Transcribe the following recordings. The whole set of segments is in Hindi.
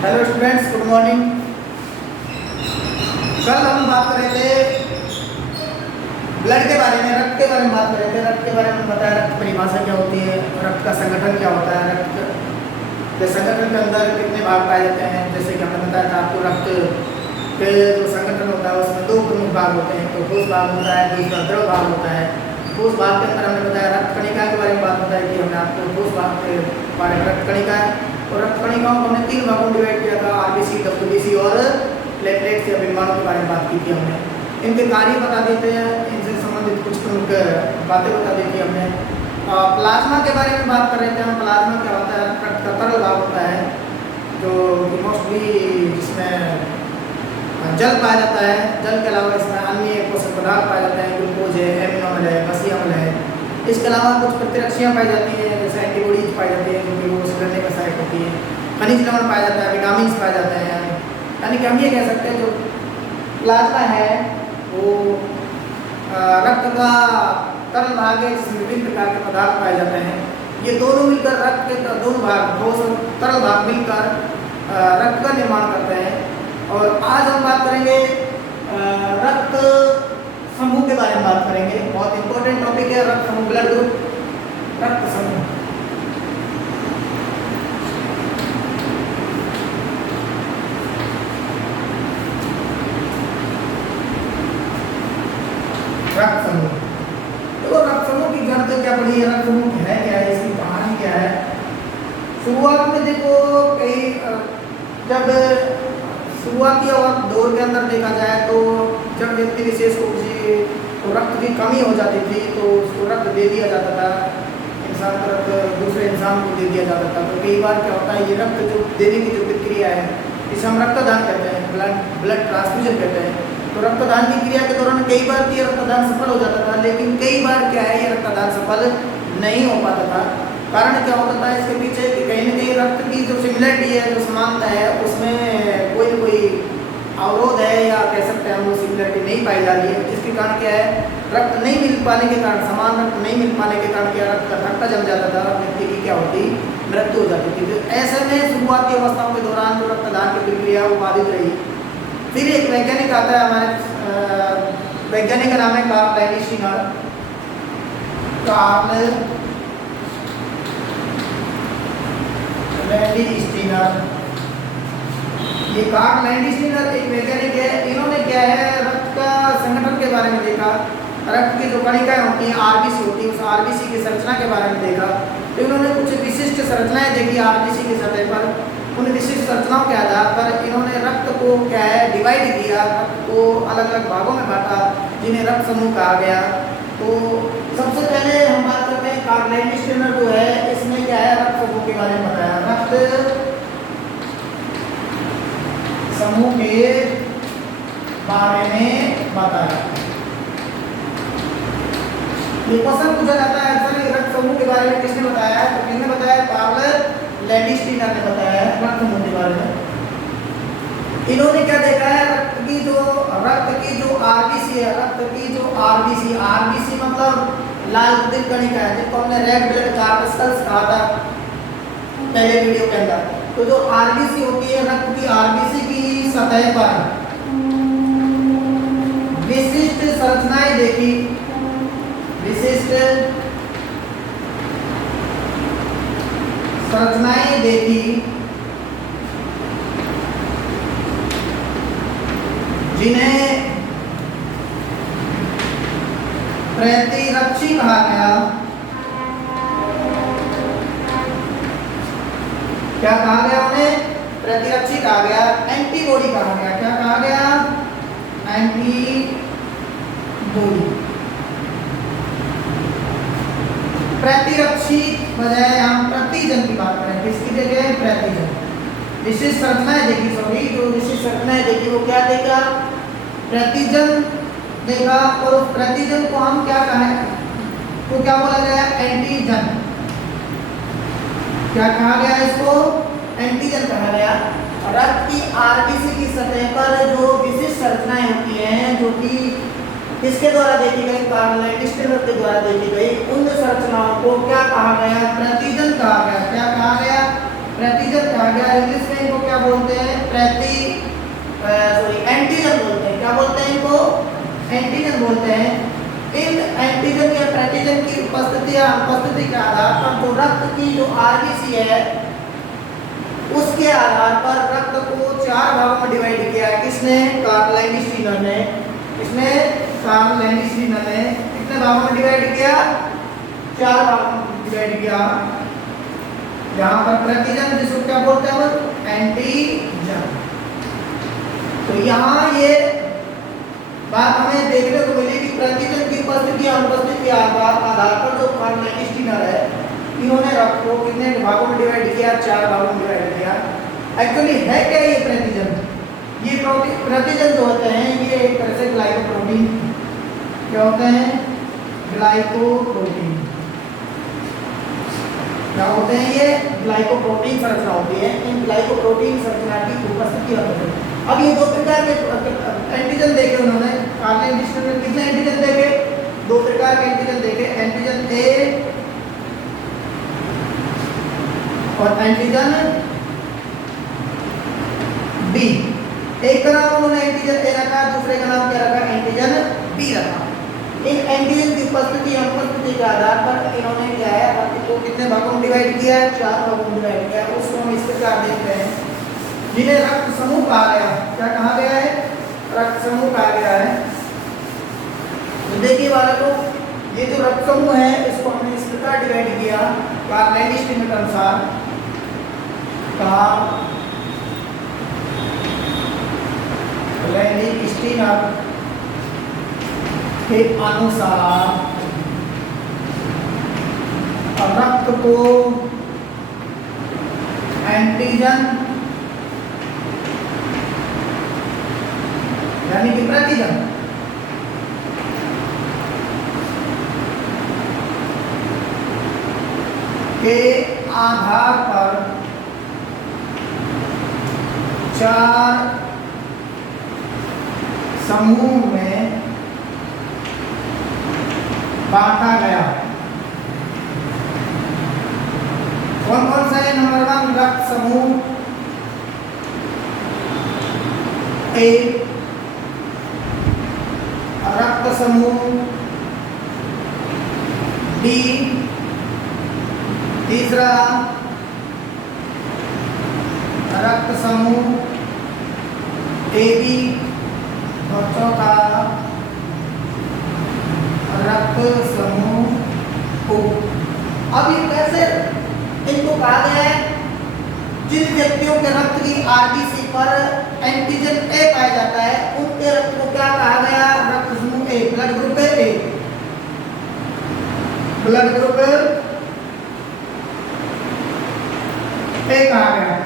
Hello students, good morning. कल हम बात कर रहे थे ब्लड के बारे में, रक्त के बारे में बात कर रहे थे। रक्त के बारे में बताया रक्त परिभाषा क्या होती है, रक्त का संगठन क्या होता है, रक्त के संगठन के अंदर कितने भाग पाए जाते हैं। जैसे कि हमने बताया था आपको, रक्त के जो संगठन होता है उसमें दो प्रमुख भाग होते हैं। तो ठोस भाग होता है, दूसरा द्रव भाग होता है। ठोस भाग के अंदर हमने बताया रक्त कणिका के बारे में बात बताई कि हमने आपको ठोस भाग के बारे में रक्त कणिका है, और रक्त कणिकाओं को हमने तीन भागों में डिवाइड किया था, आरबीसी, डब्ल्यूबीसी और प्लेटलेट्स या विमानों के बारे में बात की थी हमने। इनके कार्य बता देते हैं, इनसे संबंधित कुछ प्रमुख बातें बता दी थी हमने। प्लाज्मा के बारे में बात कर रहे थे हम। प्लाज्मा क्या होता है? रक्त का तरल भाग होता है जो मोस्टली जिसमें जल पाया जाता है। जल के अलावा इसमें अन्य पोषक पदार्थ पाए जाते हैं, ग्लूकोज है, एमिनो अम्ल है, मसी अम्ल है। इसके अलावा कुछ प्रतिरक्षियाँ पाई जाती हैं, जैसे एंटीबॉडीज पाई जाती है क्योंकि वो सुधरने में सहायक होती है। खनिज लवण पाया जाता है, विटामिन पाए जाते हैं। यानी कि हम ये कह सकते हैं जो प्लाज्मा है वो रक्त का तरल भाग है जिसमें विभिन्न प्रकार के पदार्थ पाए जाते हैं। ये दोनों मिलकर रक्त के दोनों भाग, ठोस और तरल भाग मिलकर रक्त का निर्माण करते हैं। और आज हम बात करेंगे रक्त समूह के बारे में बात करेंगे। बहुत इंपॉर्टेंट टॉपिक है रक्त समूह, ब्लड ग्रुप, रक्त समूह। रक्त समूह, तो रक्त समूह की जानकारी क्या पड़ी है? रक्त समूह है क्या है, इसकी कहानी क्या है? शुरुआत में देखो, कई जब शुरुआती दौर के अंदर देखा जाए तो जब व्यक्ति विशेष को किसी तो रक्त की कमी हो जाती थी तो उसको रक्त दे दिया जाता था। इंसान का रक्त दूसरे इंसान को दे दिया जाता था। तो कई बार क्या होता है, ये रक्त जो देने की जो प्रक्रिया है इसे हम रक्तदान कहते हैं, ब्लड ट्रांसफ्यूजन कहते हैं। तो रक्तदान की क्रिया के दौरान कई बार ये रक्तदान सफल हो जाता था, लेकिन कई बार क्या है, ये रक्तदान सफल नहीं हो पाता था। कारण क्या होता था इसके पीछे कि कहीं न कहीं रक्त की जो सिमिलरिटी है, जो समानता है, उसमें कोई न कोई अवरोध है या कह सकते हैं हम वो सिमिलरिटी नहीं पाई जा रही है। जिसके कारण क्या है, रक्त नहीं मिल पाने के कारण, समान रक्त नहीं मिल पाने के कारण क्या रक्त का थक्का जम जाता था, व्यक्ति की क्या होती, मृत्यु हो जाती थी। तो ऐसे में शुरुआती अवस्थाओं के दौरान जो रक्तदान की प्रक्रिया वो बाधित रही। फिर एक वैज्ञानिक आता है हमारे, वैज्ञानिक का नाम है कार्ल लैंडस्टीनर। ये कार्ल लैंडस्टीनर एक वैज्ञानिक है। इन्होंने क्या है, रक्त का संगठन के बारे में देखा। रक्त की जो कणिकाएं होती हैं, आरबीसी होती है, उस आरबीसी की संरचना के बारे में देखा। तो इन्होंने कुछ विशिष्ट संरचनाएं देखी आरबीसी की सतह पर। उन विशिष्ट संरचनाओं के आधार पर इन्होंने रक्त को क्या है, डिवाइड किया, रक्त को अलग अलग भागों में बांटा, जिन्हें रक्त समूह कहा गया। तो सबसे पहले हम बात करते हैं कार्ल लैंडस्टीनर जो है, इसने क्या है, रक्त समूह के बारे में बताया। रक्त समूह के बारे में बताया। ये क्वेश्चन पूछा जाता है अक्सर, रक्त समूह के बारे में किसने बताया है? तो किसने बताया? कार्ल लैंडस्टीनर ने बताया है रक्त समूह के बारे में। इन्होंने क्या देखा है, रक्त की जो आरबीसी है, रक्त की जो आरबीसी मतलब लाल रक्त कणिका है, जिसको हमने रेड ब्लड कॉर्पस्कल्स कहा था पहले वीडियो के अंदर। तो जो आरबीसी होती है, रक्त की आरबीसी की सतह पर विशिष्ट संरचनाएं देखी, विशिष्ट संरचनाएं देखी जिन्हें प्रतिरक्षी कहा गया। क्या कहा गया उन्हें? प्रतिरक्षी कहा गया, एंटीबॉडी कहा गया। क्या कहा गया? एंटीबॉडी। प्रतिरक्षी बजाय हम प्रतिजन की बात करें, किसकी जगह? प्रतिजन। विशिष्ट संरचनाएं देखी, सॉरी, जो विशिष्ट संरचनाएं देखी वो क्या देखा? प्रतिजन देखा। और उस प्रतिजन को हम क्या कहें, तो क्या बोला गया? एंटीजन। क्या कहा गया इसको? एंटीजन कहा गया। रक्त की आरबीसी की सतह पर जो विशिष्ट संरचनाएं होती हैं, जो कि किसके द्वारा देखी गई? कार्ल लैंडस्टीनर के द्वारा देखी गई। उन संरचनाओं को क्या कहा गया? प्रतिजन कहा गया। क्या कहा गया? प्रतिजन कहा गया। इंग्लिश में इनको क्या बोलते एंटीजन बोलते हैं। इन एंटीजन या प्रतिजन की उपस्थिति या अनुपस्थिति के आधार पर जो रक्त की जो आरबीसी है उसके आधार पर रक्त को 4 भागों में डिवाइड किया है। किसने? कार्ल लैंडस्टीनर ने। इसने कार्ल लैंडस्टीनर ने कितने भागों में डिवाइड किया? 4 भागों में डिवाइड किया। यहाँ पर प्रतिजन जिसको क्या बोलते हैं हम? एंटीजन। तो यहाँ ये बात हमें देखने को मिली कि प्रतिजन की उपस्थिति या अनुपस्थिति के आधार पर जो कार्ल लैंडस्टीनर है इन्होंने रक्त को कितने भागों में डिवाइड किया? 4 भागों में डिवाइड किया। एक्चुअली है क्या ये प्रतिजन? ये प्रतिजन जो होते हैं ये एक तरह से ग्लाइकोप्रोटीन क्या होते हैं? ग्लाइकोप्रोटीन क्या होते हैं? ये ग्लाइकोप्रोटीन संरचना होती है। इन ग्लाइकोप्रोटीन संरचना की उपस्थिति होती है। अब ये 2 प्रकार के एंटीजन देखे उन्होंने। कार्ल लैंडस्टीनर ने कितने एंटीजन देखे? 2 प्रकार के एंटीजन देखे, एंटीजन ए और एंटीजन बी। एक का नाम उन्होंने एंटीजन ए रखा, दूसरे का नाम क्या रखा? एंटीजन बी रखा। इन एंटीजन की उपस्थिति या अनुपस्थिति के आधार पर इन्होंने क्या है रक्त को कितने भागों में डिवाइड किया है? 4 भागों में डिवाइड किया। उसको हम इस प्रकार देखते हैं जिन्हें रक्त समूह कहा गया। क्या कहा गया है? रक्त समूह कहा गया है। तो देखिए बालकों, ये जो रक्त समूह है इसको हमने इस प्रकार डिवाइड किया कार्ल लैंडस्टीनर के अनुसार। कार्ल लैंडस्टीनर के अनुसार रक्त को एंटीजन यानी कि प्रतिजन के आधार पर 4 समूह में बांटा गया। कौन कौन सा है? नंबर 1 रक्त समूह ए, रक्त समूह डी, तीसरा रक्त समूह ए बी और चौथा रक्त समूह ओ। अब ये कैसे इनको कहा गया है? जिन व्यक्तियों के रक्त की आरबीसी पर एंटीजन ए पाया जाता है उनके रक्त को क्या कहा गया? रक्त समूह A, blood group A, blood group A कहा गया।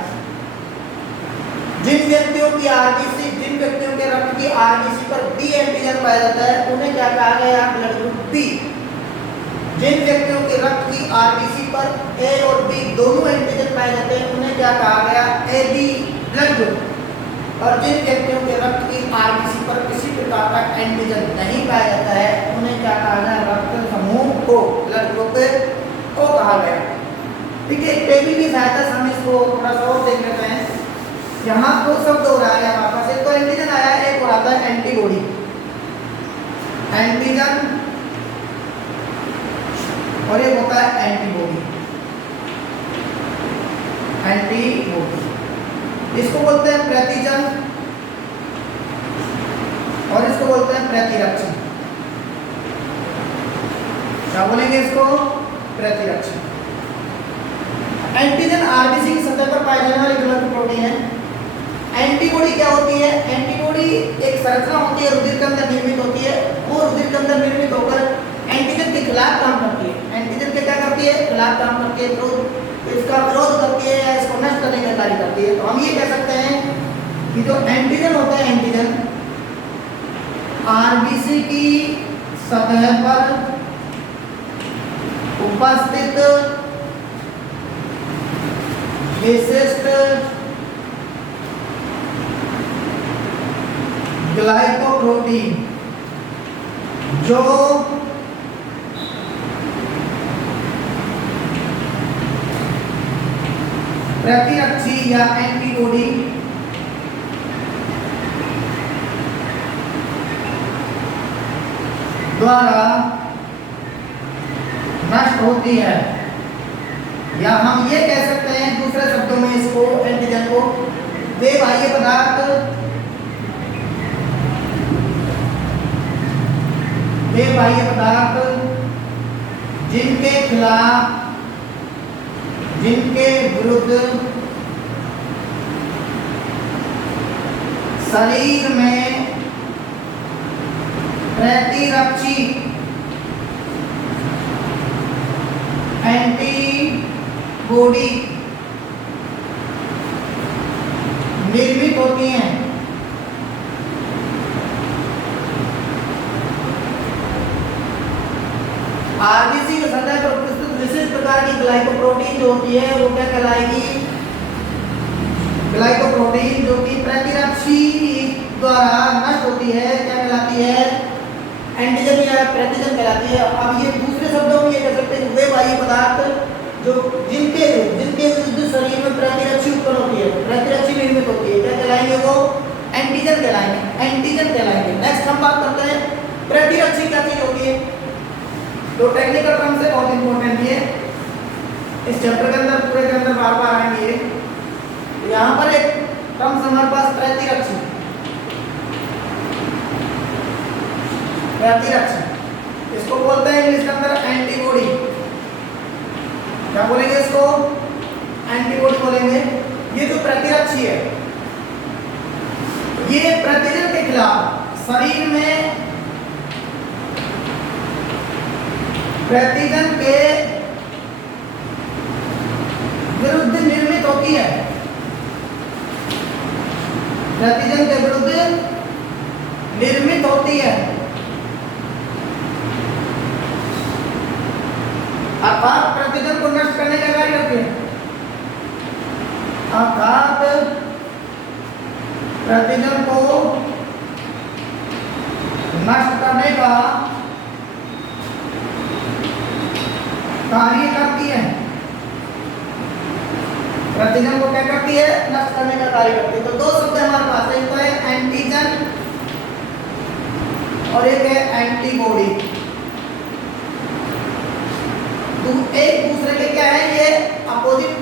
जिन व्यक्तियों की आरबीसी, जिन व्यक्तियों के रक्त की आरबीसी पर बी एंटीजन पाया जाता है उन्हें क्या कहा गया? Blood group B. जिन व्यक्तियों के रक्त की आरबीसी पर ए और बी दोनों एंटीजन पाए जाते हैं उन्हें क्या कहा गया? A B blood group. और जिन व्यक्तियों के रक्त की आरबीसी पर किसी प्रकार का एंटीजन नहीं पाया जाता है उन्हें क्या कहा गया? रक्त समूह ओ, ब्लड ग्रुप ओ कहा गया। ठीक है, टेबल की सहायता से हम इसको थोड़ा सा और देख लेते हैं। यहाँ 2 शब्द हो रहा है हमारे पास, एक तो एंटीजन आया है, एक और आता है एंटीबॉडी। एंटीजन और एक होता है एंटीबॉडी। एंटीबॉडी इसको बोलते हैं प्रतिजन और इसको बोलते हैं प्रतिरक्षण। क्या बोलेंगे इसको? प्रतिरक्षण। एंटीजन आरबीसी की सतह पर पाए जाने वाली ग्लाइकोप्रोटीन है। एंटीबॉडी क्या होती है? एंटीबॉडी एक संरचना होती है, रुधिर के अंदर निर्मित होती है। वो रुधिर के अंदर निर्मित होकर एंटीजन के खिलाफ काम करती है। एंटीजन के क्या करती है? खिलाफ काम करती है, इसका विरोध करती है या इसको नष्ट करने का कार्य करती है। तो हम ये कह सकते हैं कि जो एंटीजन होते हैं, एंटीजन आरबीसी की सतह पर उपस्थित विशिष्ट ग्लाइकोप्रोटीन जो प्रतिरक्षी या एंटीबॉडी द्वारा नष्ट होती है, या हम ये कह सकते हैं दूसरे शब्दों में इसको, एंटीजन को, वे बाह्य पदार्थ जिनके खिलाफ, जिनके विरुद्ध शरीर में प्रतिरक्षी एंटीबॉडी निर्मित होती हैं। आरबीसी के सतह पर प्रस्तुत विशिष्ट प्रकार की ग्लाइकोप्रोटीन जो होती है वो क्या कहलाएगी? ग्लाइकोप्रोटीन जो कि प्रतिरक्षी द्वारा नष्ट होती है, क्या कहलाती है? एंटीजन या प्रतिजन कहलाती है। अब ये दूसरे शब्दों में ये कह सकते हैं वे बाह्य पदार्थ जो जिनके विरुद्ध शरीर में प्रतिरक्षी उत्पन्न होती है, प्रतिरक्षी निर्मित होती है, क्या कहलाएंगे? वो एंटीजन कहलाएंगे, एंटीजन कहलाएंगे। नेक्स्ट हम बात करते हैं प्रतिरक्षी क्या चीज होती है। तो टेक्निकल टर्म से बहुत इंपॉर्टेंट है, इस चैप्टर के अंदर पूरे के अंदर बार बार आएंगे। यहाँ पर एक टर्म्स हमारे पास प्रतिरक्षी, प्रतिरक्षी इसको बोलते हैं इंग्लिश के अंदर एंटीबॉडी। क्या बोलेंगे इसको? एंटीबॉडी बोलेंगे। ये जो प्रतिरक्षी है ये प्रतिजन के खिलाफ शरीर में प्रतिजन के विरुद्ध निर्मित होती है, प्रतिजन के विरुद्ध निर्मित होती है, अर्थात प्रतिजन को नष्ट करने का कार्य करती है, अर्थात प्रतिजन को नष्ट करने का कार्य करती है। प्रतिजन को क्या करती है? नष्ट करने का कार्य करती है। तो दो शब्द हमारे पास, एक तो है एंटीजन और एक है एंटीबॉडी। तो एक दूसरे के क्या है? ये अपोजिट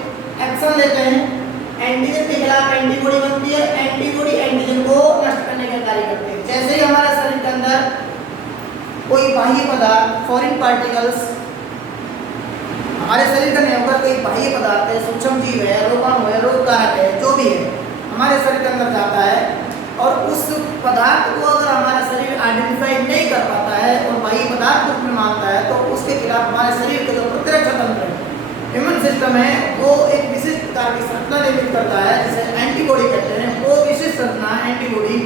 एक्शन लेते हैं। एंटीजन के खिलाफ एंटीबॉडी बनती है, एंटीबॉडी एंटीजन को नष्ट करने का कार्य करती है। जैसे ही हमारे शरीर के अंदर कोई बाह्य पदार्थ, फॉरेन पार्टिकल्स, हमारे शरीर का नहीं होगा, कोई बाह्य पदार्थ है, सूक्ष्म जीव है, रोगाणु है, रोगकारक है, जो भी है हमारे शरीर के अंदर जाता है और उस पदार्थ को अगर हमारा शरीर आइडेंटिफाई नहीं कर पाता है और बाह्य पदार्थ को उसमें मानता है, तो उसके खिलाफ हमारे शरीर के जो प्रतिरक्षा तंत्र है, इम्यून सिस्टम है, वो एक विशिष्ट प्रकार की संरचना निर्मित करता है जिसे एंटीबॉडी कहते हैं। वो विशिष्ट संरचना एंटीबॉडी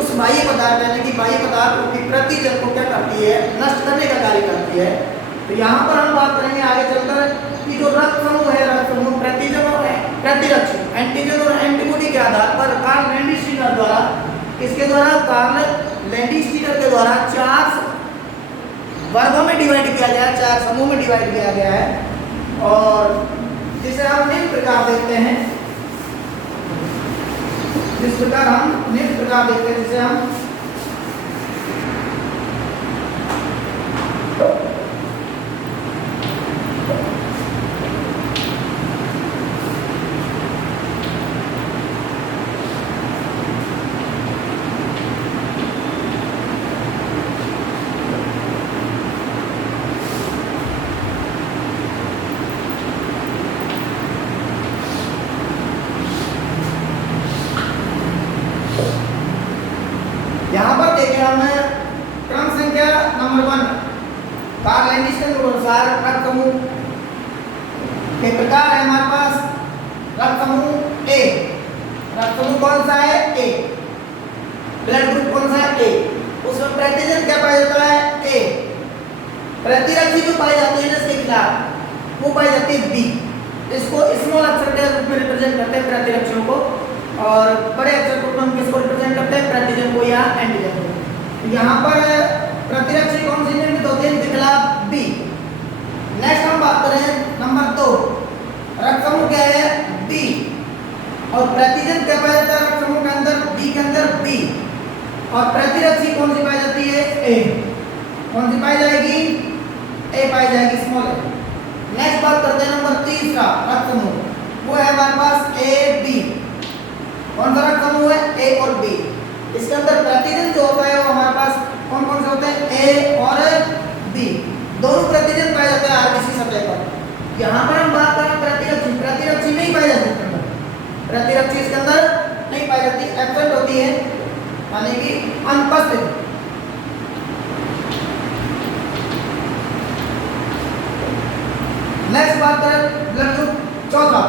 उस बाह्य पदार्थ यानी कि बाह्य पदार्थ की प्रतिजन को क्या करती है? नष्ट करने का कार्य करती है। तो यहाँ पर हम बात करेंगे आगे चलकर कि जो रक्त समूह है, रक्त समूह प्रतिजन और प्रतिरक्षी, एंटीजन और एंटीबॉडी के आधार पर कार्ल लैंडस्टीनर द्वारा, किसके द्वारा? कार्ल लैंडस्टीनर के द्वारा 4 वर्गों में डिवाइड किया गया है, 4 समूह में डिवाइड किया गया है। और जिसे हम निम्न प्रकार देखते हैं, जिस प्रकार हम निम्न प्रकार देखते हैं, जिसे हम यहाँ पर देखें हमें क्रम संख्या नंबर 1 कार्ल लैंडस्टीनर के अनुसार रक्त समूह के प्रकार है हमारे पास। रक्त समूह ए, रक्त समूह कौन सा है? ए। ब्लड ग्रुप कौन सा है? ए। उसमें प्रतिजन क्या पाया जाता है? ए। प्रतिरक्षी जो पाई जाती है इसके खिलाफ वो पाई जाती है बी। इसको स्मॉल अक्षर के रूप में रिप्रेजेंट करते हैं प्रतिरक्षियों को, और बड़े अक्षर को हम किसको रिप्रेजेंट करते हैं? प्रतिजन को या एंटीजन को। यहाँ पर प्रतिरक्षी कौन सी निर्मित होती है? इनके खिलाफ बी। नेक्स्ट हम बात करें नंबर 2, रक्त समूह क्या है? बी। और प्रतिजन क्या पाया जाता है रक्त समूह के अंदर? बी के अंदर बी। और प्रतिरक्षी कौन सी पाई जाती है? ए। कौन सी पाई जाएगी? ए पाई जाएगी, स्मॉल ए। नेक्स्ट बात करते हैं नंबर तीसरा रक्त समूह, वो है हमारे पास ए बी। कौन सा रक्त समूह है? ए और बी। इसके अंदर प्रतिजन जो होता है वो हमारे पास कौन कौन से होते हैं? ए और बी, दोनों प्रतिजन पाए जाते हैं आरबीसी सतह पर। यहाँ पर हम बात करें प्रतिरक्षी, प्रतिरक्षी नहीं पाई जाती इसके अंदर, प्रतिरक्षी इसके अंदर नहीं पाई जाती, एब्सेंट होती है, यानी कि अनुपस्थित। नेक्स्ट बात करें ब्लड ग्रुप चौथा,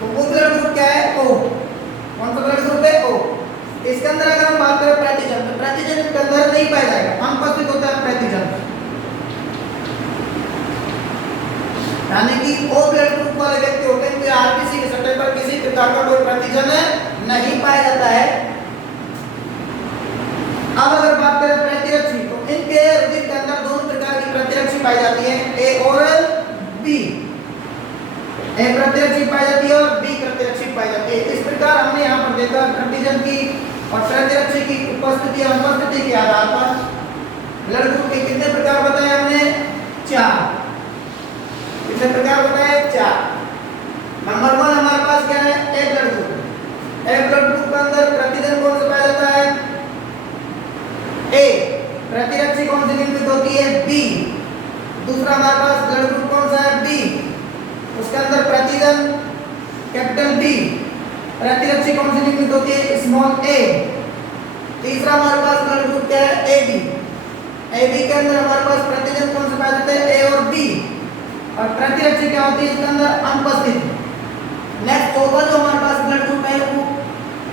तो वो ब्लड ग्रुप क्या है? ओ। कौन सा ब्लड ग्रुप है? ओ। इसके अंदर अगर हम बात करें प्रतिजन, तो प्रतिजन के अंदर नहीं पाया जाएगा, अनुपस्थित होता है प्रतिजन, यानी कि ओ ब्लड ग्रुप वाले व्यक्ति होते हैं कि आरबीसी के सतह पर किसी प्रकार का कोई प्रतिजन नहीं पाया जाता है। अब अगर बात करें प्रतिरक्षी, तो इनके रुधिर के अंदर दोनों प्रकार की प्रतिरक्षी पाई जाती है, ए और बी। ए प्रतिरक्षी पाई जाती है और बी प्रतिरक्षी पाई जाती है। इस प्रकार हमने यहाँ पर देखा प्रतिजन की और प्रतिरक्षी की उपस्थिति और अनुपस्थिति के आधार पर ब्लड ग्रुप के कितने प्रकार बताए हमने? 4। कितने प्रकार बताए? 4। नंबर 1 हमारे पास क्या है? ए blood group. A blood group के अंदर प्रतिजन कौन सा पाया जाता है? ए। प्रतिरक्षी कौन सी निर्मित होती है? बी। दूसरा हमारे पास ब्लड ग्रुप कौन सा है? बी। उसके अंदर प्रतिजन कैपिटल बी, प्रतिरक्षी कौन सी निर्मित होती है? स्मॉल ए। तीसरा हमारे पास ब्लड ग्रुप क्या है? A B. ए बी के अंदर हमारे पास प्रतिजन कौन से पाए जाते हैं? ए और बी। और प्रतिरक्षी क्या होती है इसके अंदर? अनुपस्थित। नेक्स्ट चौथा जो हमारे पास ब्लड ग्रुप है वो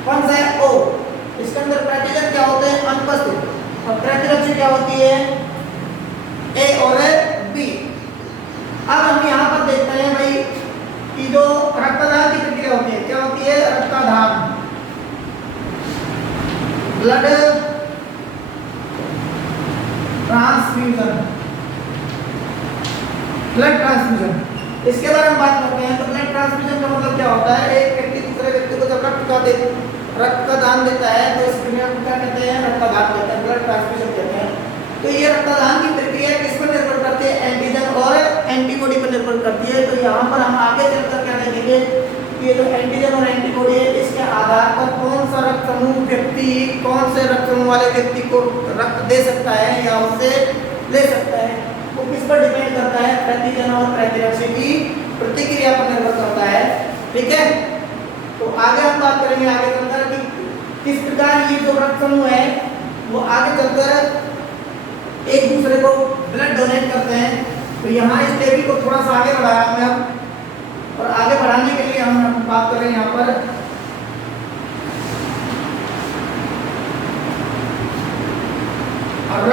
कौन सा है? ओ। इसके अंदर प्रतिजन क्या होते हैं? अनुपस्थित। और प्रतिरक्षी क्या होती है? ए और बी। अब हम यहाँ पर देखते हैं भाई कि जो रक्तदान की प्रक्रिया होती है, क्या होती है? रक्तदान, ब्लड ट्रांसफ्यूजन, ब्लड ट्रांसफ्यूजन, इसके बारे में बात करते हैं। तो ब्लड ट्रांसफ्यूजन का मतलब क्या होता है? एक व्यक्ति दूसरे व्यक्ति को जब रक्तदान देता है तो इस प्रक्रिया को क्या कहते हैं? रक्तदान कहते हैं, ब्लड ट्रांसफ्यूजन कहते हैं। तो ये रक्तदान की प्रक्रिया किस पर निर्भर करती है? एंटीजन और एंटीबॉडी पर निर्भर करती है। तो यहाँ पर हम आगे चलकर क्या देखेंगे कि ये जो एंटीजन और एंटीबॉडी है, इसके आधार पर कौन सा रक्त समूह व्यक्ति, कौन से रक्त समूह वाले व्यक्ति को रक्त दे सकता है या उससे ले सकता है, वो किस पर डिपेंड करता है? प्रतिजन और प्रतिरक्षी की प्रतिक्रिया पर निर्भर करता है। ठीक है, तो आगे हम बात करेंगे आगे चलकर कि किस प्रकार ये जो रक्त समूह है वो आगे चलकर एक दूसरे को ब्लड डोनेट करते हैं। तो यहाँ इस टेबल को थोड़ा सा आगे बढ़ाया हमने अब, और आगे बढ़ाने के लिए हम बात कर रहे हैं यहाँ पर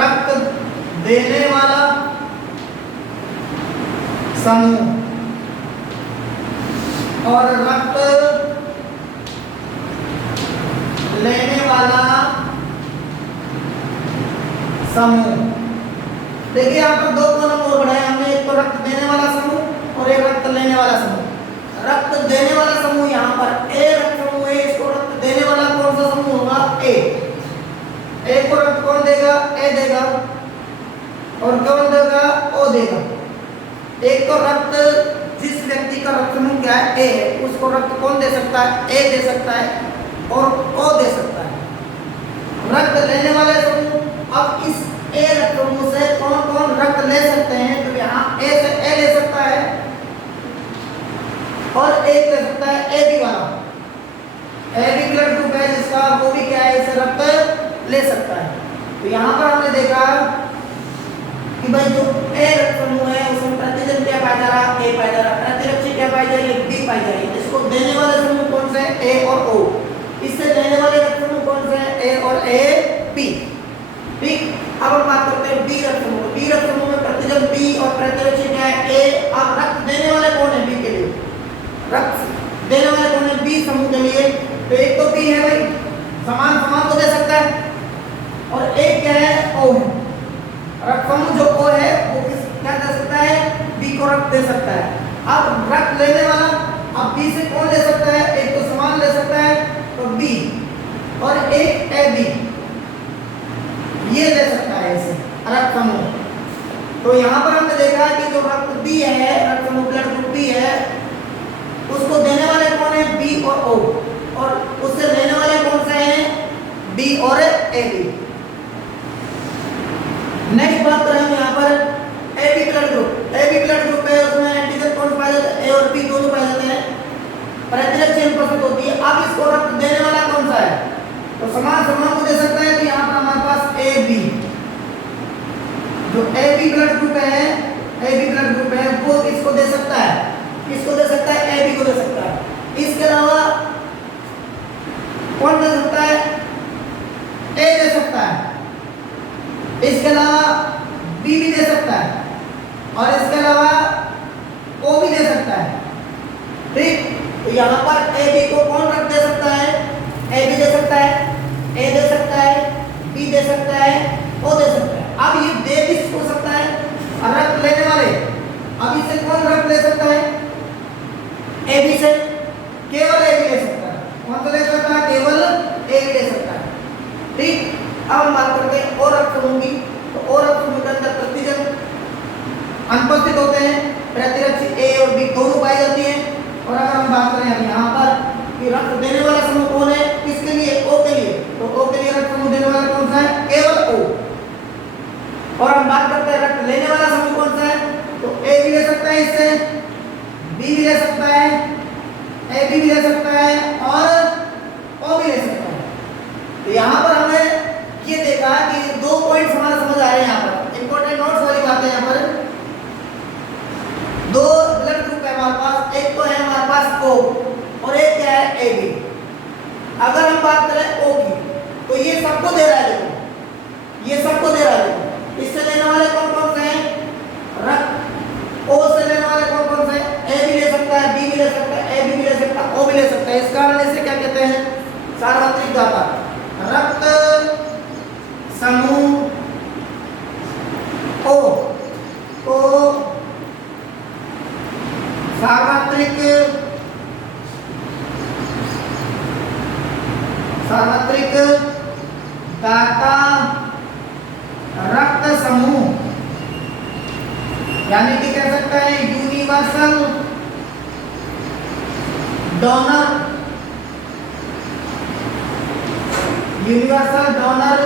रक्त देने वाला समूह और रक्त लेने वाला समूह। देखिए यहाँ पर दो कॉलम और बढ़ाए हमने, एक तो रक्त देने वाला समूह और एक रक्त लेने वाला समूह। रक्त देने वाला समूह यहाँ पर ए रक्त समूह है, इसको रक्त देने वाला कौन सा समूह होगा? ए। ए को रक्त कौन देगा? ए देगा। और कौन देगा? ओ देगा। एक तो रक्त जिस व्यक्ति का रक्त समूह क्या है? ए है, उसको रक्त कौन दे सकता है? ए दे सकता है और ओ दे सकता है। रक्त लेने वाले समूह, अब इस ए रक्त समूह से कौन कौन रक्त ले सकते हैं? तो यहाँ ए से ए ले सकता है और एक ले सकता है ए बी वाला। ए बी ब्लड ग्रुप है जिसका, वो भी क्या है? इसे रक्त ले सकता है। तो यहाँ पर हमने देखा कि भाई जो ए रक्त समूह है उसमें प्रतिजन क्या पाया जा रहा? ए पाया जा रहा। प्रतिरक्षी क्या पाई जाएगी? बी पाई जाएगी। इसको देने वाले समूह कौन से? ए और ओ। इससे लेने वाले रक्त समूह कौन से? ए और ए बी। ठीक, अब हम बात करते हैं बी रक्त समूह। बी रक्त समूह में प्रतिजन बी और प्रतिरक्षी क्या है? ए। अब रक्त देने वाले कौन है? बी के लिए रक्त देने वाले कौन है? बी समूह के लिए। तो एक तो बी है भाई, समान समान को दे सकता है, और एक क्या है? ओ है। रक्त समूह जो ओ है वो किस क्या दे सकता है? बी को रक्त दे सकता है। अब रक्त लेने वाला, अब बी से कौन ले सकता है? एक तो समान ले सकता है तो बी, और एक ए बी ये ले सकता है इसे रक्त समूह। बी है, रक्त समूह ब्लड ग्रुप बी है, उसको देने वाले कौन है? बी और ओ, और उससे लेने वाले कौन से हैं? डी और ए बी। नेक्स्ट बात करें हम यहाँ पर A B blood group. A B blood group है, उसमें एंटीजन कौन पाए जाते हैं? ए और बी दोनों पाए जाते हैं, प्रतिरक्षी चेन उपस्थित होती है। अब इसको रक्त देने वाला कौन सा है? तो समान समूह को दे सकता है, तो यहाँ पर हमारे पास ए बी, जो ए बी ब्लड ग्रुप है, ए बी ब्लड ग्रुप है, वो इसको दे सकता है। किसको दे सकता है? ए बी को दे सकता है। इसके अलावा कौन दे सकता है? ए दे सकता है। इसके अलावा बी भी दे सकता है, और इसके अलावा ओ भी दे सकता है। ठीक, तो यहाँ पर ए बी को कौन रक्त दे सकता है? ए बी दे सकता है, ए दे सकता है, बी दे सकता है, ओ दे सकता है। अब ये दे भी हो सकता है रक्त लेने वाले। अब इससे कौन रक्त ले सकता है? ए बी से केवल ए बी ले सकता है। कौन सा ले सकता है? केवल ए बी ले सकता है। ठीक, अब हम बात करते हैं और रक्त समूह की। तो और रक्त समूह के अंदर प्रतिजन अनुपस्थित होते हैं, प्रतिरक्षी ए और बी दोनों पाई जाती हैं। और अगर हम बात करें हम यहाँ पर कि रक्त देने वाला समूह कौन है? किसके लिए? ओ के लिए। तो ओ के लिए रक्त समूह देने वाला कौन सा है? केवल ओ। और हम बात करते हैं रक्त लेने वाला समूह कौन सा है? तो ए भी ले सकता है, इससे बी भी ले सकता है, ए बी भी ले सकता है, और ओ भी ले सकता है। तो यहाँ पर हमने ये देखा कि दो पॉइंट्स हमारे समझ आ रहे हैं। यहाँ पर इंपॉर्टेंट नोट्स वाली बात है। यहाँ पर दो ब्लड ग्रुप है हमारे पास, एक तो है हमारे पास ओ और एक क्या है? A B. अगर हम बात करें ओ की, तो ये सबको दे रहा है, देखो ये सबको दे रहा है। देखो इससे लेने वाले कौन कौन से हैं? रक्त। ओ से लेने वाले कौन कौन से हैं? ए भी ले सकता है, बी भी ले सकता है, ए बी भी ले सकता है, ओ भी ले सकता है। इस कारण इसे क्या कहते हैं? सार्वत्रिक दाता। रक्त समूह ओ को सार्वत्रिक दाता रक्त समूह, यानी कि कह सकते हैं universal donor, universal donor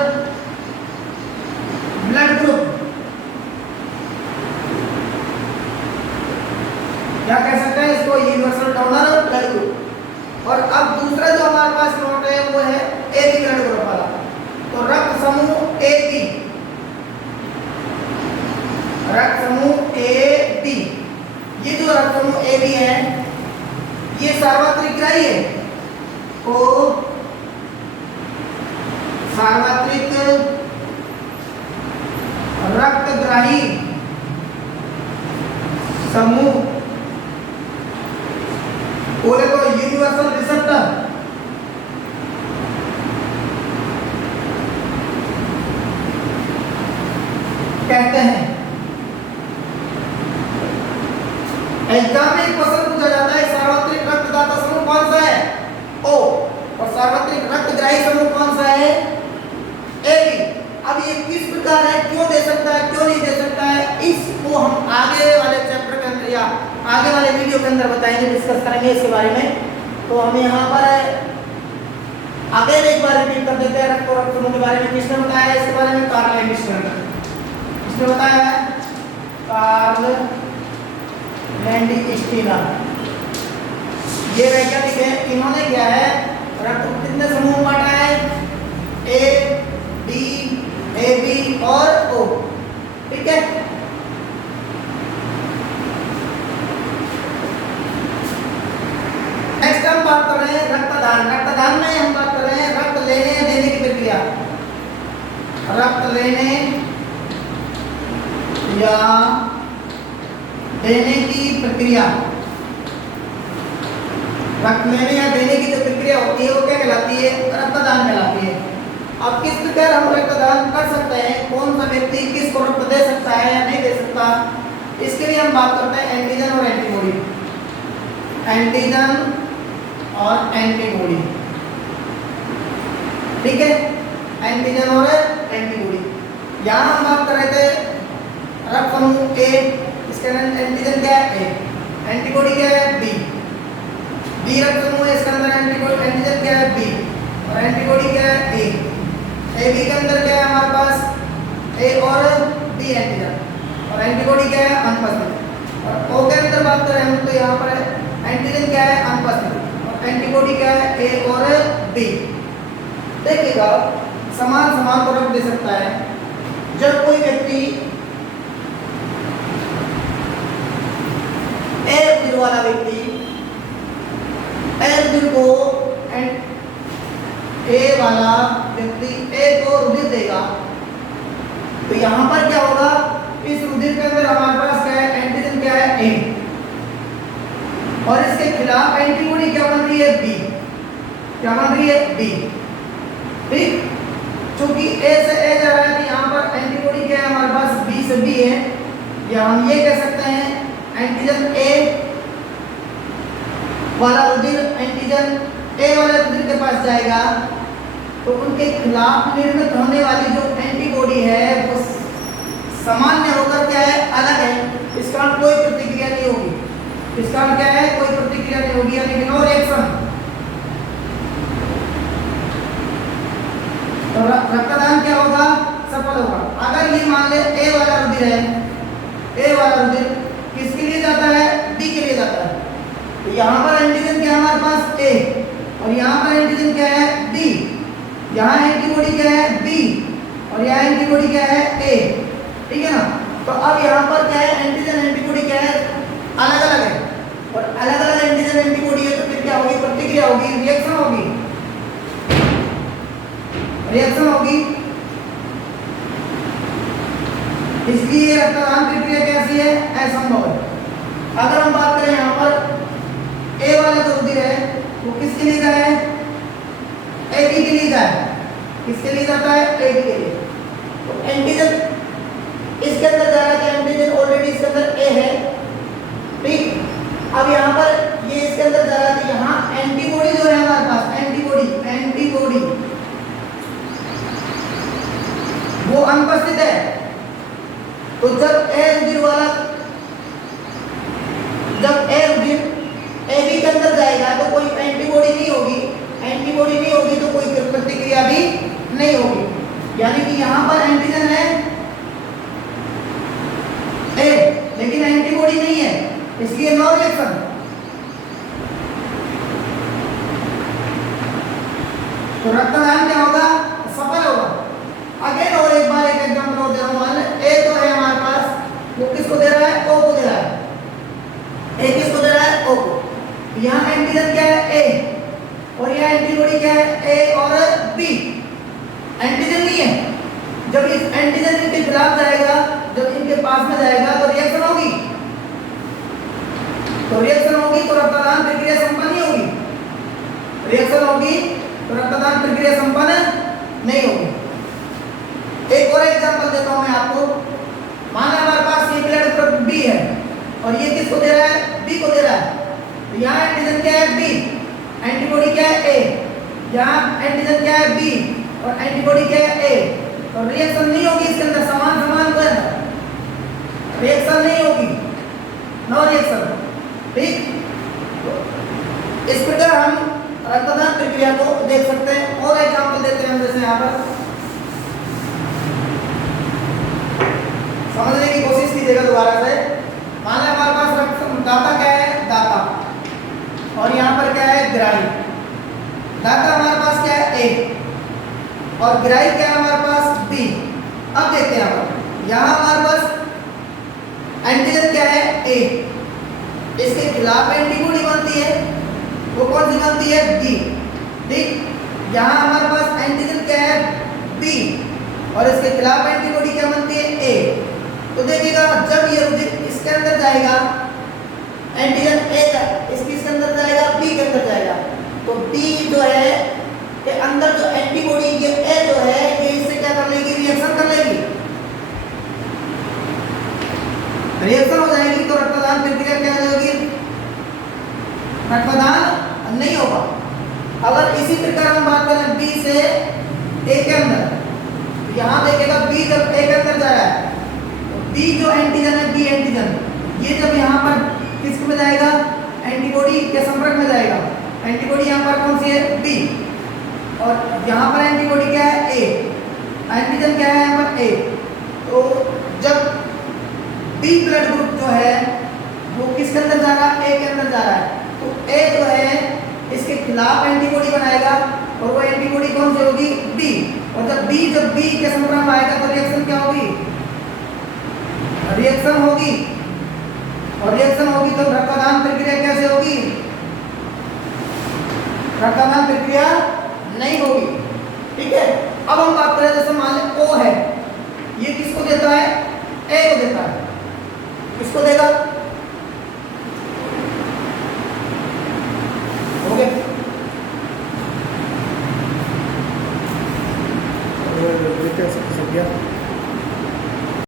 blood group. क्या कह सकते हैं इसको? Universal donor blood group. और अब दूसरा जो हमारे पास नोट है वो है ए बी ब्लड ग्रुप वाला। तो रक्त समूह ए बी, रक्त समूह ए बी, ये जो रक्त समूह ए बी है ये सार्वत्रिक ग्राही है। तो सार्वत्रिक रक्तग्राही समूह, बोले तो यूनिवर्सल रिसेप्टर कहते हैं। एग्जाम में क्वेश्चन पूछा जाता है सार्वत्रिक रक्तदाता समूह कौन सा है? ओ। और सार्वत्रिक रक्तग्राही समूह कौन सा है? A B. अब ये किस प्रकार है, क्यों दे सकता है, क्यों नहीं दे सकता है, इसको हम आगे वाले चैप्टर के अंदर या आगे वाले वीडियो के अंदर बताएंगे, डिस्कस करेंगे इसके बारे में। तो हम यहाँ पर आगे एक बार रिपीट कर देते हैं रक्त और रक्त समूह के बारे में। किसने बताया इसके बारे में? Karl Landsteiner. किसने बताया है? Karl Landsteiner. ये वैज्ञानिक है, इन्होंने क्या है रक्त को कितने समूह में बांटा है? ए डी, ए बी और ओ। ठीक है, नेक्स्ट हम बात कर रहे हैं रक्तदान। रक्तदान में हम बात कर रहे हैं रक्त लेने या देने की प्रक्रिया। रक्त लेने या देने की प्रक्रिया, रक्त लेने या देने की जो प्रक्रिया होती है वो क्या कहलाती है? रक्तदान कहलाती है। अब किस प्रकार हम रक्तदान कर सकते हैं, कौन सा व्यक्ति किसको रक्त दे सकता है या नहीं दे सकता, इसके लिए हम बात करते हैं एंटीजन और एंटीबॉडी। एंटीजन और एंटीबॉडी, ठीक है, एंटीजन और एंटीबॉडी। यहाँ हम बात कर रहे थे रक्त समूह ए, इसका एंटीजन क्या है ए, एंटीबॉडी क्या है बी, बी रक्त समूह है, इसके अंदर एंटीबॉडी एंटीजन क्या है बी और एंटीबॉडी क्या है ए, ए बी के अंदर क्या है हमारे पास ए और बी एंटीजन और एंटीबॉडी क्या है अनुपस्थित। और ओ के अंदर बात करें हम तो यहाँ पर एंटीजन क्या है अनुपस्थित और एंटीबॉडी क्या है ए और बी। देखिएगा समान समान को रख दे सकता है जब कोई व्यक्ति ए रुधिर वाला व्यक्ति ए रुधिर को ए वाला व्यक्ति ए को रुधिर देगा तो यहाँ पर क्या होगा, इस रुधिर के अंदर हमारे पास क्या है एंटीजन क्या है ए और इसके खिलाफ एंटीबॉडी क्या बन रही है बी, क्या बन रही है बी। ठीक, चूंकि ए से ए जा रहा है तो यहाँ पर एंटीबॉडी क्या है हमारे पास बी से बी है, या हम ये कह सकते हैं एंटीजन ए वाला रुधिर एंटीजन ए वाले रुधिर के पास जाएगा तो उनके खिलाफ निर्मित होने वाली जो एंटीबॉडी है वो सामान्य होकर क्या है अलग है, इस कारण कोई प्रतिक्रिया नहीं होगी, इस कारण क्या है कोई प्रतिक्रिया नहीं होगी यानी कि नो रिएक्शन। तो रक्तदान क्या होगा, सफल होगा। अगर ये मान ले ए वाला रुधिर है, ए वाला रुधिर किसके लिए जाता है, बी के लिए जाता है, तो यहाँ पर एंटीजन क्या है हमारे पास ए और यहाँ पर एंटीजन क्या है बी, यहाँ एंटीबॉडी क्या है बी और यहाँ एंटीबॉडी क्या है ए, ठीक है ना। तो अब यहाँ पर क्या है एंटीजन एंटीबॉडी क्या है अलग अलग है और अलग अलग एंटीजन एंटीबॉडी है तो फिर क्या होगी, प्रतिक्रिया होगी, रिएक्शन होगी, रिएक्शन होगी। इसलिए रक्तदान प्रक्रिया कैसी है, असंभव है। अगर हम बात करें यहाँ पर ए वाला जो रुधिर है वो किसके लिए जाए, ए बी के लिए जाए, किसके लिए जाता है ए बी के लिए। तो एंटीजन इसके अंदर जा रहा है, एंटीजन ऑलरेडी इसके अंदर ए है, ठीक। अब यहाँ पर ये इसके अंदर जा रहा है, यहाँ एंटीबॉडी जो है हमारे पास एंटीबॉडी एंटीबॉडी वो अनुपस्थित है। तो जब ए रुधिर वाला जब ए रुधिर ए बी के अंदर जाएगा तो कोई एंटीबॉडी नहीं होगी, एंटीबॉडी नहीं होगी तो कोई प्रतिक्रिया भी नहीं होगी, यानी कि यहाँ पर एंटीजन है ए लेकिन एंटीबॉडी नहीं है, इसलिए नो रिएक्शन। तो रक्तदान क्या होगा, सफल होगा। अगेन और एक बार एक एग्जांपल और दे रहा हूं, ए तो है हमारे पास, वो किसको दे रहा है, ओ को दे रहा है, ए किसको दे रहा है, ओ को। यहाँ एंटीजन क्या है ए और यहाँ एंटीबॉडी क्या है ए और बी, एंटीजन नहीं है। जब इस एंटीजन इनके खिलाफ जाएगा, जब इनके पास में जाएगा तो रिएक्शन होगी, तो रिएक्शन होगी तो रक्तदान प्रक्रिया संपन्न नहीं होगी, रिएक्शन होगी तो रक्तदान प्रक्रिया संपन्न नहीं होगी। एक और एग्जांपल देता हूं मैं आपको, माना हमारे पास ये ब्लड ग्रुप बी है और ये किसको दे रहा है, बी को दे रहा है। तो यहाँ एंटीजन क्या है बी, एंटीबॉडी क्या है ए, यहाँ एंटीजन क्या है बी और एंटीबॉडी क्या है ए, तो रिएक्शन नहीं होगी इसके अंदर, समान समान के अंदर रिएक्शन नहीं होगी, नो रिएक्शन, ठीक। इस प्रकार हम रक्तदान प्रक्रिया को देख सकते हैं। और एग्जांपल देते हैं, जैसे यहाँ पर समझने की कोशिश कीजिएगा दोबारा से। मान लें हमारे पास दाता क्या है, दाता, और यहाँ पर क्या है ग्राही। दाता हमारे पास क्या है ए और ग्राही क्या है हमारे पास बी। अब देखते हैं यहाँ हमारे पास एंटीजन क्या है ए, इसके खिलाफ एंटीबॉडी बनती है, वो कौन सी बनती है बी, ठीक। यहाँ हमारे पास एंटीजन क्या है बी और इसके खिलाफ एंटीबॉडी क्या बनती है ए। तो देखिएगा जब ये रुधिर इसके अंदर जाएगा, एंटीजन ए इसके अंदर जाएगा, बी के अंदर जाएगा, तो बी जो है के अंदर जो एंटीबॉडी ये ए जो है ये इससे क्या कर लेगी, रिएक्शन कर लेगी, रिएक्शन हो जाएगी तो रक्तदान प्रक्रिया क्या होगी, रक्तदान नहीं होगा। अगर इसी प्रकार हम बात करें बी से ए के अंदर, तो यहाँ देखिएगा बी जब ए के अंदर जा रहा है तो बी जो एंटीजन है, बी एंटीजन ये जब यहाँ पर किस में जाएगा, एंटीबॉडी के संपर्क में जाएगा। एंटीबॉडी यहाँ पर कौन सी है, बी, और यहाँ पर एंटीबॉडी क्या है, ए, एंटीजन क्या है यहाँ पर, ए। तो जब बी ब्लड ग्रुप जो है वो किसके अंदर जा रहा है, ए के अंदर जा रहा है, तो ए जो है इसके खिलाफ एंटीबॉडी बनाएगा और वो एंटीबॉडी कौन सी होगी, बी। और जब बी के संपर्क में आएगा तो रिएक्शन क्या होगी, रिएक्शन होगी, और रिएक्शन होगी तो रक्तदान प्रक्रिया कैसे होगी, रक्तदान प्रक्रिया नहीं होगी। ठीक है, अब हम बात करें जैसे मान लें ओ है, ये किसको देता है, ए को देता है, किसको देगा, हो गया। कैसे